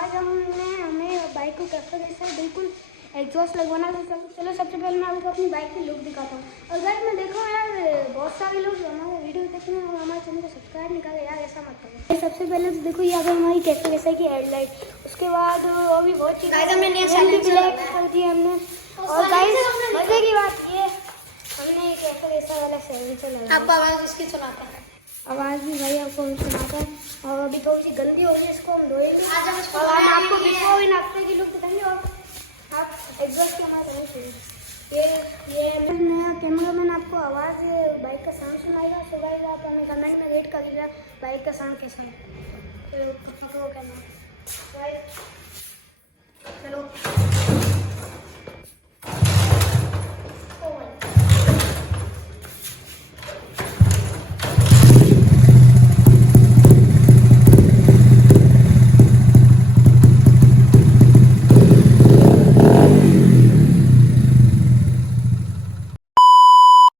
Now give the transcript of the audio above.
आज हमें बाइक को कैसा जैसा है बिल्कुल एग्जॉस्ट लगवाना है। चलो सबसे पहले मैं आपको अपनी बाइक की लुक दिखाता हूँ। और गाइस मैं देखो यार बहुत सारे लोग हमारे वीडियो देखते हैं और हमारे चैनल को सब्सक्राइब नहीं करें यार, ऐसा मत करो। सबसे पहले तो देखो यहाँ पे हमारी कैसे की हेडलाइट, उसके बाद अभी बहुत चीज़ ब्लैक कर दी हमने। और गाइस मजे की बात ये हमने एक ऐसा वाला साइलेंसर लगाया। आपको आवाज़ उसकी सुनाता है, आवाज़ भी भाई आपको हम सुनाते हैं। और अभी थोड़ी सी गंदी हो गई, इसको हम धोएंगे और हम आपको बिफोर इन आफ्टर की लुक दिखाएंगे। और आप एग्जॉस्ट के हमारे नहीं चाहिए ये नया कैमरामैन आपको आवाज़ बाइक का साउंड सुनाएगा। सो गाइस आप हमें कमेंट में रेट करिएगा बाइक का साउंड कैसा है। चलो पकड़ो कैमरा, चलो